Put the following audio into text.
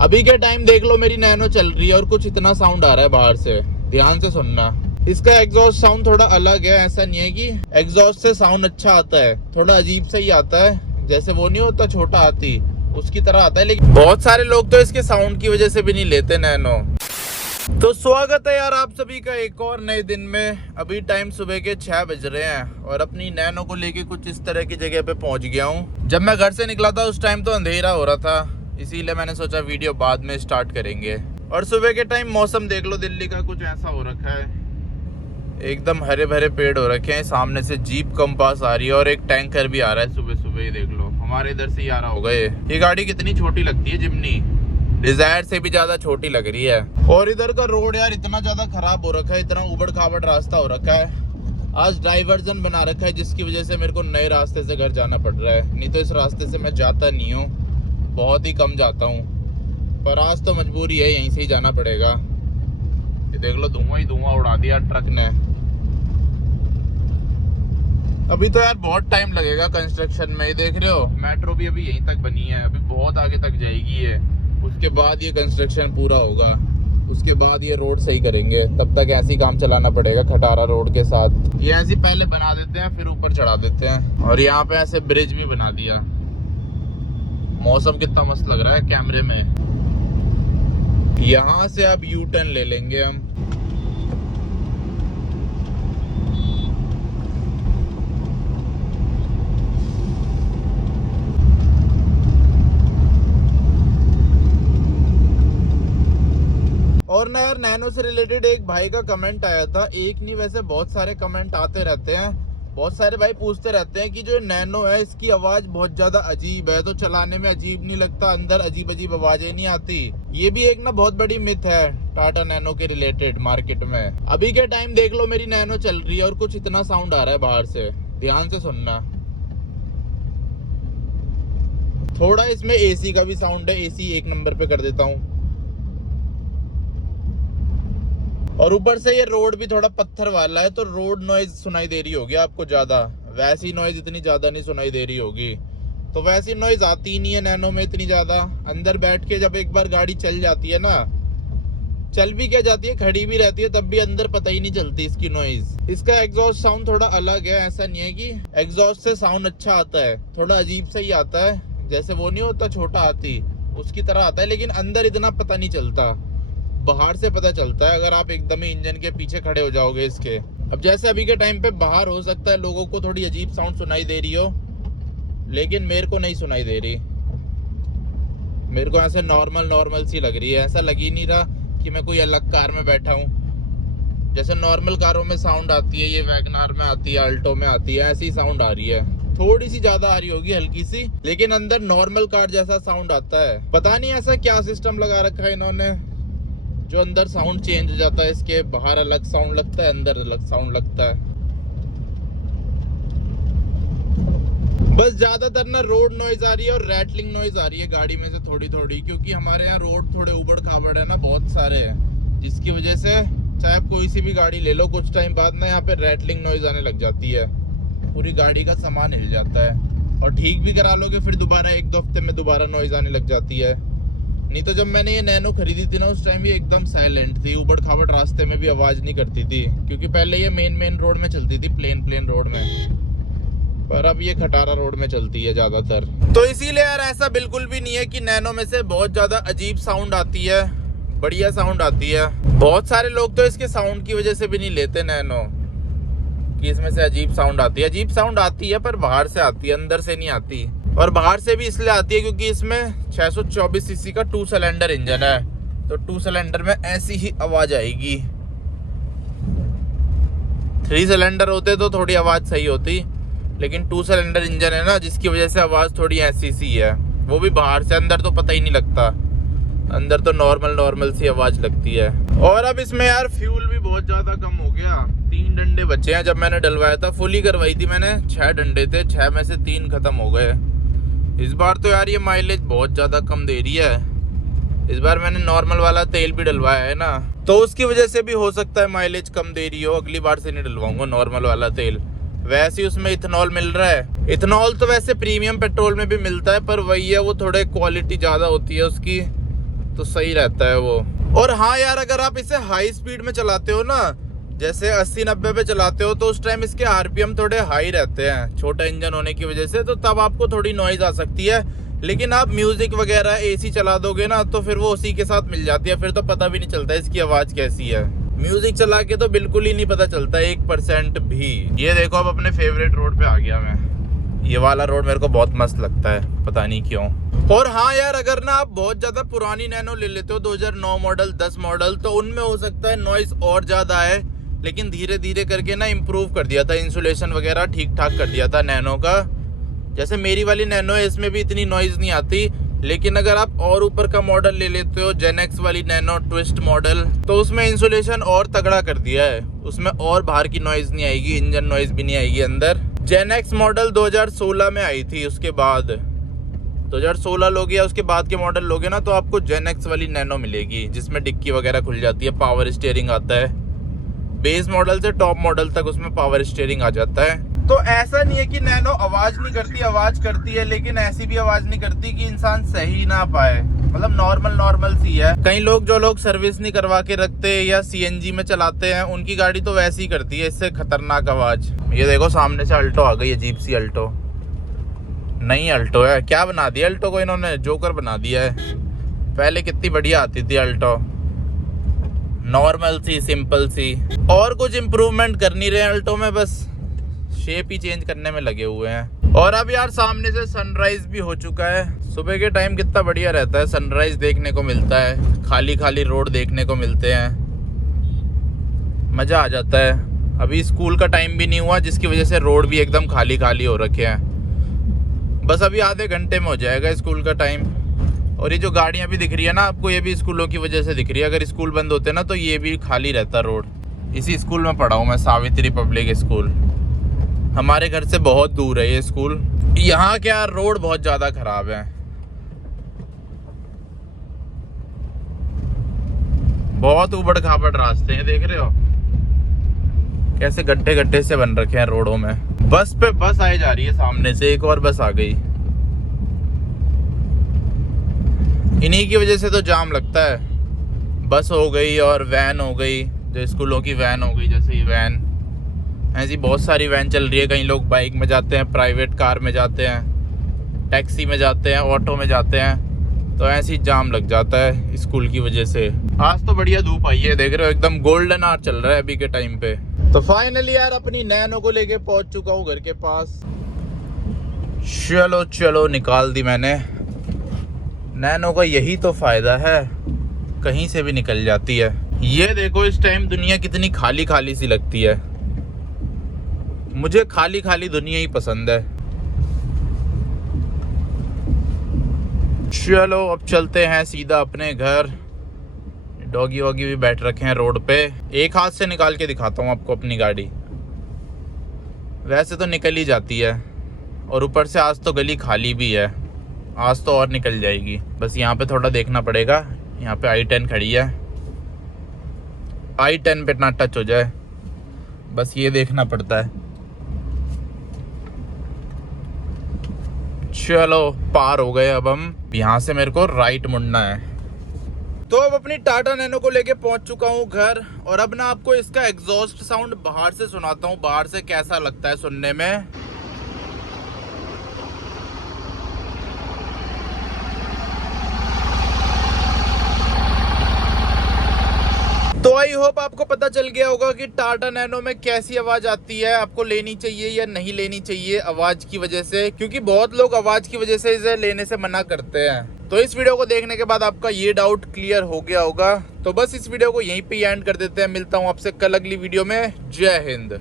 अभी के टाइम देख लो मेरी नैनो चल रही है और कुछ इतना साउंड आ रहा है बाहर से, ध्यान से सुनना। इसका एग्जॉस्ट साउंड थोड़ा अलग है, ऐसा नहीं है कि एग्जॉस्ट से साउंड अच्छा आता है, थोड़ा अजीब से ही आता है। जैसे वो नहीं होता छोटा हाथी, उसकी तरह आता है। लेकिन बहुत सारे लोग तो इसके साउंड की वजह से भी नहीं लेते नैनो। तो स्वागत है यार आप सभी का एक और नए दिन में। अभी टाइम सुबह के 6 बज रहे हैं और अपनी नैनो को लेके कुछ इस तरह की जगह पे पहुंच गया हूँ। जब मैं घर से निकला था उस टाइम तो अंधेरा हो रहा था, इसीलिए मैंने सोचा वीडियो बाद में स्टार्ट करेंगे। और सुबह के टाइम मौसम देख लो दिल्ली का, कुछ ऐसा हो रखा है, एकदम हरे भरे पेड़ हो रखे हैं। सामने से जीप कंपास आ रही है और एक टैंकर भी आ रहा है सुबह सुबह ही। देख लो हमारे इधर से ही आ रहा होगा। ये गाड़ी कितनी छोटी लगती है, जिम्नी डिजायर से भी ज्यादा छोटी लग रही है। और इधर का रोड यार इतना ज्यादा खराब हो रखा है, इतना उबड़ खाबड़ रास्ता हो रखा है। आज डाइवर्जन बना रखा है जिसकी वजह से मेरे को नए रास्ते से घर जाना पड़ रहा है, नहीं तो इस रास्ते से मैं जाता नहीं हूँ, बहुत ही कम जाता हूँ। पर आज तो मजबूरी है, यहीं से ही जाना पड़ेगा। ये देख लो धुआं ही धुआं उड़ा दिया ट्रक ने। अभी तो यार बहुत टाइम लगेगा कंस्ट्रक्शन में। ये देख रहे हो मेट्रो भी अभी यहीं तक बनी है, अभी बहुत आगे तक जाएगी ये। उसके बाद ये कंस्ट्रक्शन पूरा होगा, उसके बाद ये रोड सही करेंगे। तब तक ऐसे ही काम चलाना पड़ेगा खटारा रोड के साथ। ये ऐसे पहले बना देते हैं फिर ऊपर चढ़ा देते हैं। और यहाँ पे ऐसे ब्रिज भी बना दिया। मौसम कितना मस्त लग रहा है कैमरे में। यहाँ से अब यू टर्न ले लेंगे हम। और ना यार नैनो से रिलेटेड एक भाई का कमेंट आया था, एक नहीं वैसे बहुत सारे कमेंट आते रहते हैं। बहुत सारे भाई पूछते रहते हैं कि जो नैनो है इसकी आवाज बहुत ज्यादा अजीब है, तो चलाने में अजीब नहीं लगता, अंदर अजीब अजीब आवाजें नहीं आती। ये भी एक ना बहुत बड़ी मिथ है टाटा नैनो के रिलेटेड मार्केट में। अभी के टाइम देख लो मेरी नैनो चल रही है और कुछ इतना साउंड आ रहा है बाहर से, ध्यान से सुनना। थोड़ा इसमें एसी का भी साउंड है, एसी 1 नंबर पे कर देता हूँ। और ऊपर से ये रोड भी थोड़ा पत्थर वाला है, तो रोड नॉइज सुनाई दे रही होगी आपको ज्यादा। वैसी नॉइज इतनी ज्यादा नहीं सुनाई दे रही होगी, तो वैसी नॉइज आती ही नहीं है नैनो में इतनी ज्यादा। अंदर बैठ के जब एक बार गाड़ी चल जाती है ना, चल भी क्या जाती है, खड़ी भी रहती है, तब भी अंदर पता ही नहीं चलती इसकी नॉइज। इसका एग्जॉस्ट साउंड थोड़ा अलग है, ऐसा नहीं है कि एग्जॉस्ट से साउंड अच्छा आता है, थोड़ा अजीब से ही आता है। जैसे वो नहीं होता छोटा हाथी, उसकी तरह आता है। लेकिन अंदर इतना पता नहीं चलता, बाहर से पता चलता है अगर आप एकदम ही इंजन के पीछे खड़े हो जाओगे इसके। अब जैसे अभी के टाइम पे बाहर हो सकता है लोगों को थोड़ी अजीब साउंड सुनाई दे रही हो, लेकिन मेरे को नहीं सुनाई दे रही। मेरे को ऐसे नॉर्मल सी लग रही है, ऐसा लग ही नहीं रहा कि मैं कोई अलग कार में बैठा हूँ। जैसे नॉर्मल कारों में साउंड आती है, ये वैगनार में आती है, अल्टो में आती है, ऐसी साउंड आ रही है। थोड़ी सी ज्यादा आ रही होगी, हल्की सी, लेकिन अंदर नॉर्मल कार जैसा साउंड आता है। पता नहीं ऐसा क्या सिस्टम लगा रखा है इन्होंने, जो अंदर साउंड चेंज हो जाता है इसके। बाहर अलग साउंड लगता है, अंदर अलग साउंड लगता है। बस ज्यादातर ना रोड नॉइज आ रही है और रैटलिंग नॉइज आ रही है गाड़ी में से थोड़ी थोड़ी, क्योंकि हमारे यहाँ रोड थोड़े उबड़ खाबड़ है ना, बहुत सारे हैं, जिसकी वजह से चाहे आप कोई सी भी गाड़ी ले लो, कुछ टाइम बाद ना यहाँ पे रैटलिंग नॉइज आने लग जाती है, पूरी गाड़ी का सामान हिल जाता है। और ठीक भी करा लोगे फिर दोबारा 1-2 हफ्ते में दोबारा नॉइज आने लग जाती है। नहीं तो जब मैंने ये नैनो खरीदी थी ना, उस टाइम ये एकदम साइलेंट थी, उबड़ खाबड़ रास्ते में भी आवाज नहीं करती थी, क्योंकि पहले ये मेन रोड में चलती थी, प्लेन रोड में। पर अब ये खटारा रोड में चलती है ज्यादातर। तो इसीलिए यार ऐसा बिल्कुल भी नहीं है कि नैनो में से बहुत ज्यादा अजीब साउंड आती है, बढ़िया साउंड आती है। बहुत सारे लोग तो इसके साउंड की वजह से भी नहीं लेते नैनो, कि इसमें से अजीब साउंड आती है। अजीब साउंड आती है पर बाहर से आती है, अंदर से नहीं आती। और बाहर से भी इसलिए आती है क्योंकि इसमें 624 सीसी का 2 सिलेंडर इंजन है, तो 2 सिलेंडर में ऐसी ही आवाज आएगी। 3 सिलेंडर होते तो थोड़ी आवाज सही होती, लेकिन 2 सिलेंडर इंजन है ना, जिसकी वजह से आवाज थोड़ी ऐसी सी है। वो भी बाहर से, अंदर तो पता ही नहीं लगता, अंदर तो नॉर्मल सी आवाज लगती है। और अब इसमें यार फ्यूल भी बहुत ज्यादा कम हो गया। 3 डंडे बचे हैं, जब मैंने डलवाया था फुली करवाई थी मैंने, 6 डंडे थे, 6 में से 3 खत्म हो गए। इस बार तो यार ये माइलेज बहुत ज़्यादा कम दे रही है। इस बार मैंने नॉर्मल वाला तेल भी डलवाया है ना, तो उसकी वजह से भी हो सकता है माइलेज कम दे रही हो। अगली बार से नहीं डलवाऊंगा नॉर्मल वाला तेल। वैसे ही उसमें इथेनॉल मिल रहा है। इथेनॉल तो वैसे प्रीमियम पेट्रोल में भी मिलता है, पर वही है वो थोड़े क्वालिटी ज़्यादा होती है उसकी, तो सही रहता है वो। और हाँ यार, अगर आप इसे हाई स्पीड में चलाते हो ना, जैसे 80-90 पे चलाते हो, तो उस टाइम इसके आरपीएम थोड़े हाई रहते हैं, छोटा इंजन होने की वजह से, तो तब आपको थोड़ी नॉइज आ सकती है। लेकिन आप म्यूजिक वगैरह एसी चला दोगे ना, तो फिर वो उसी के साथ मिल जाती है, फिर तो पता भी नहीं चलता इसकी आवाज़ कैसी है। म्यूजिक चला के तो बिल्कुल ही नहीं पता चलता 1% भी। ये देखो, अब अपने फेवरेट रोड पे आ गया मैं। ये वाला रोड मेरे को बहुत मस्त लगता है, पता नहीं क्यों। और हाँ यार, अगर ना आप बहुत ज़्यादा पुरानी नैनो ले लेते हो, 2009 मॉडल, 10 मॉडल, तो उनमें हो सकता है नॉइज़ और ज़्यादा है। लेकिन धीरे धीरे करके ना इम्प्रूव कर दिया था, इंसुलेशन वगैरह ठीक ठाक कर दिया था नैनो का। जैसे मेरी वाली नैनो है, इसमें भी इतनी नॉइज़ नहीं आती। लेकिन अगर आप और ऊपर का मॉडल ले लेते हो, जेन एक्स वाली नैनो ट्विस्ट मॉडल, तो उसमें इंसुलेशन और तगड़ा कर दिया है। उसमें और बाहर की नॉइज़ नहीं आएगी, इंजन नॉइज़ भी नहीं आएगी अंदर। जेन एक्स मॉडल 2016 में आई थी। उसके बाद 2016 लोगे या उसके बाद के मॉडल लोगे ना, तो आपको जेन एक्स वाली नैनो मिलेगी, जिसमें डिक्की वगैरह खुल जाती है, पावर स्टीयरिंग आता है। बेस मॉडल से टॉप मॉडल तक उसमें पावर स्टीयरिंग आ जाता है। तो ऐसा नहीं है कि नैनो आवाज़ नहीं करती, आवाज़ करती है, लेकिन ऐसी भी आवाज़ नहीं करती कि इंसान सही ना पाए। मतलब नॉर्मल सी है। कई लोग, जो लोग सर्विस नहीं करवा के रखते या सीएनजी में चलाते हैं, उनकी गाड़ी तो वैसी ही करती है, इससे खतरनाक आवाज़। ये देखो, सामने से अल्टो आ गई, अजीब सी अल्टो। नई अल्टो है, क्या बना दिया अल्टो को इन्होंने, जोकर बना दिया है। पहले कितनी बढ़िया आती थी अल्टो, नॉर्मल सी, सिंपल सी। और कुछ इम्प्रूवमेंट कर नहीं रहे अल्टो में, बस शेप ही चेंज करने में लगे हुए हैं। और अब यार सामने से सनराइज भी हो चुका है। सुबह के टाइम कितना बढ़िया रहता है, सनराइज देखने को मिलता है, खाली खाली रोड देखने को मिलते हैं, मज़ा आ जाता है। अभी स्कूल का टाइम भी नहीं हुआ, जिसकी वजह से रोड भी एकदम खाली खाली हो रखे हैं। बस अभी आधे घंटे में हो जाएगा स्कूल का टाइम। और ये जो गाड़ियाँ भी दिख रही है ना आपको, ये भी स्कूलों की वजह से दिख रही है। अगर स्कूल बंद होते ना, तो ये भी खाली रहता रोड। इसी स्कूल में पढ़ा हूँ मैं, सावित्री पब्लिक स्कूल। हमारे घर से बहुत दूर है ये स्कूल। यहाँ क्या, रोड बहुत ज़्यादा ख़राब है, बहुत उबड़ खाबड़ रास्ते हैं, देख रहे हो कैसे गड्ढे गड्ढे से बन रखे हैं रोडों में। बस पे बस आई जा रही है, सामने से एक और बस आ गई। इन्हीं की वजह से तो जाम लगता है। बस हो गई और वैन हो गई, जो स्कूलों की वैन हो गई, जैसे ये वैन, ऐसी बहुत सारी वैन चल रही है। कई लोग बाइक में जाते हैं, प्राइवेट कार में जाते हैं, टैक्सी में जाते हैं, ऑटो में जाते हैं, तो ऐसे ही जाम लग जाता है स्कूल की वजह से। आज तो बढ़िया धूप आई है, देख रहे हो एकदम गोल्डन आवर चल रहा है अभी के टाइम पे। तो फाइनली यार अपनी नैनो को लेके पहुंच चुका हूँ घर के पास। चलो निकाल दी मैंने। नैनो का यही तो फायदा है, कहीं से भी निकल जाती है। ये देखो, इस टाइम दुनिया कितनी खाली खाली सी लगती है। मुझे खाली खाली दुनिया ही पसंद है। चलो अब चलते हैं सीधा अपने घर। डॉगी वॉगी भी बैठ रखे हैं रोड पे। एक हाथ से निकाल के दिखाता हूँ आपको अपनी गाड़ी। वैसे तो निकल ही जाती है, और ऊपर से आज तो गली खाली भी है, आज तो और निकल जाएगी। बस यहाँ पे थोड़ा देखना पड़ेगा। यहाँ पे I10 खड़ी है, I10 पे ना टच हो जाए, बस ये देखना पड़ता है। चलो पार हो गए। अब हम यहाँ से मेरे को राइट मुड़ना है। तो अब अपनी टाटा नैनो को लेके पहुंच चुका हूँ घर। और अब ना आपको इसका एग्जॉस्ट साउंड बाहर से सुनाता हूँ, बाहर से कैसा लगता है सुनने में। तो आई होप आपको पता चल गया होगा कि टाटा नैनो में कैसी आवाज़ आती है, आपको लेनी चाहिए या नहीं लेनी चाहिए आवाज़ की वजह से, क्योंकि बहुत लोग आवाज़ की वजह से इसे लेने से मना करते हैं। तो इस वीडियो को देखने के बाद आपका ये डाउट क्लियर हो गया होगा। तो बस इस वीडियो को यहीं पे एंड कर देते हैं। मिलता हूँ आपसे कल अगली वीडियो में। जय हिंद।